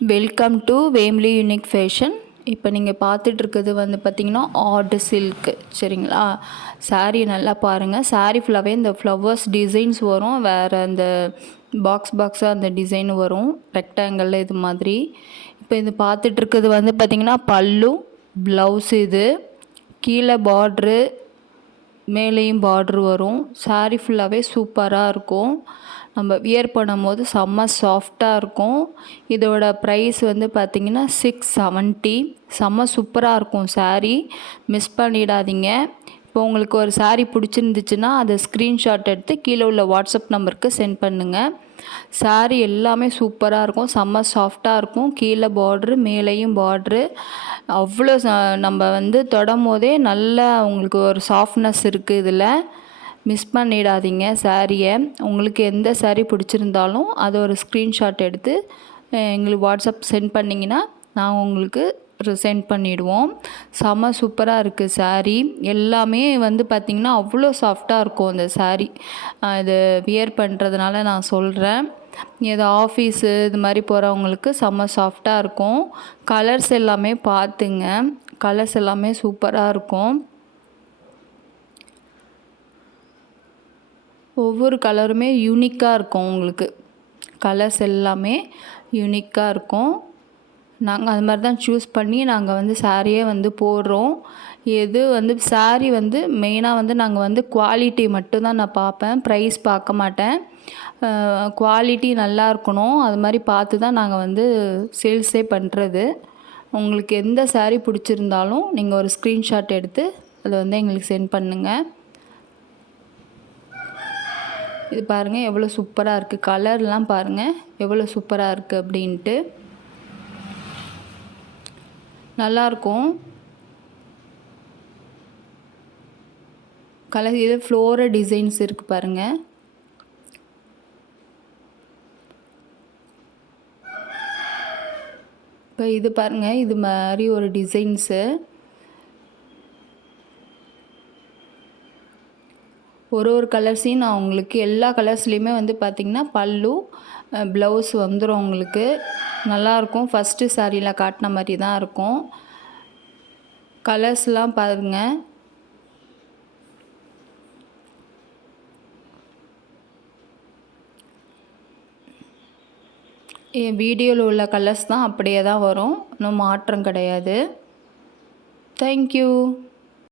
Welcome to வேம்லி unique fashion. இப்போ நீங்கள் பார்த்துட்ருக்கிறது வந்து பார்த்திங்கன்னா ஆர்ட் சில்க்கு, சரிங்களா? சாரீ நல்லா பாருங்கள். சாரீ ஃபுல்லாகவே இந்த ஃப்ளவர்ஸ் டிசைன்ஸ் வரும். வேறு அந்த பாக்ஸாக அந்த டிசைன் வரும், ரெக்டாங்கிளில் இது மாதிரி. இப்போ இது பார்த்துட்ருக்கிறது வந்து பார்த்திங்கன்னா பல்லு, ப்ளவுஸ். இது கீழே பார்ட்ரு, மேலேயும் பார்ட்ரு வரும். சாரீ ஃபுல்லாகவே சூப்பராக இருக்கும். நம்ம வியர் பண்ணும்போது செம்ம சாஃப்டாக இருக்கும். இதோட ப்ரைஸ் வந்து பார்த்திங்கன்னா 670. செம்ம சூப்பராக இருக்கும் சாரீ, மிஸ் பண்ணிடாதீங்க. இப்போ உங்களுக்கு ஒரு சாரீ பிடிச்சிருந்துச்சுன்னா அதை ஸ்க்ரீன்ஷாட் எடுத்து கீழே உள்ள வாட்ஸ்அப் நம்பருக்கு சென்ட் பண்ணுங்கள். சாரீ எல்லாமே சூப்பராக இருக்கும், செம்ம சாஃப்டாக இருக்கும். கீழே பார்ட்ரு, மேலேயும் பார்ட்ரு. அவ்வளோ நம்ம வந்து தொடும் போதே நல்லா உங்களுக்கு ஒரு சாஃப்ட்னஸ் இருக்குது. இதில் மிஸ் பண்ணிடாதீங்க சாரியை. உங்களுக்கு எந்த சாரீ பிடிச்சிருந்தாலும் அதை ஒரு ஸ்க்ரீன்ஷாட் எடுத்து எங்களுக்கு வாட்ஸ்அப் சென்ட் பண்ணிங்கன்னா நாங்கள் உங்களுக்கு சென்ட் பண்ணிவிடுவோம். செம்ம சூப்பராக இருக்குது சாரீ. எல்லாமே வந்து பார்த்திங்கன்னா அவ்வளோ சாஃப்டாக இருக்கும் அந்த சாரீ. இது வியர் பண்ணுறதுனால நான் சொல்கிறேன். இது ஆஃபீஸு இது மாதிரி போகிறவங்களுக்கு செம்ம சாஃப்டாக இருக்கும். கலர்ஸ் எல்லாமே பார்த்துங்க, கலர்ஸ் எல்லாமே சூப்பராக இருக்கும். ஒவ்வொரு கலருமே யூனிக்காக இருக்கும். உங்களுக்கு கலர்ஸ் எல்லாமே யூனிக்காக இருக்கும். நாங்கள் அது மாதிரி தான் சூஸ் பண்ணி நாங்கள் வந்து சாரியே வந்து போடுறோம். எது வந்து சாரீ வந்து மெயினாக வந்து நாங்கள் வந்து குவாலிட்டி மட்டும்தான் நான் பார்ப்பேன், ப்ரைஸ் பார்க்க மாட்டேன். குவாலிட்டி நல்லா இருக்கணும், அது மாதிரி பார்த்து தான் நாங்கள் வந்து சேல்ஸே பண்ணுறது. உங்களுக்கு எந்த சாரீ பிடிச்சிருந்தாலும் நீங்கள் ஒரு ஸ்க்ரீன்ஷாட் எடுத்து அதை வந்து எங்களுக்கு சென்ட் பண்ணுங்கள். இது பாருங்கள் எவ்வளோ சூப்பராக இருக்குது. கலர்லாம் பாருங்கள் எவ்வளோ சூப்பராக இருக்குது அப்படின்ட்டு. நல்லாயிருக்கும் கலர். இது ஃப்ளோரல் டிசைன்ஸ் இருக்குது பாருங்கள். இப்போ இது பாருங்கள், இது மாதிரி ஒரு டிசைன்ஸு. ஒரு கலர்ஸையும் நான் உங்களுக்கு எல்லா கலர்ஸ்லேயுமே வந்து பார்த்திங்கன்னா பல்லு, ப்ளவுஸ் வந்துடும் உங்களுக்கு. நல்லாயிருக்கும். ஃபஸ்ட்டு சாரியில் காட்டின மாதிரி தான் இருக்கும். கலர்ஸ்லாம் பாருங்கள். என் வீடியோவில் உள்ள கலர்ஸ் தான் அப்படியே தான் வரும், இன்னும் மாற்றம் கிடையாது. தேங்க்யூ.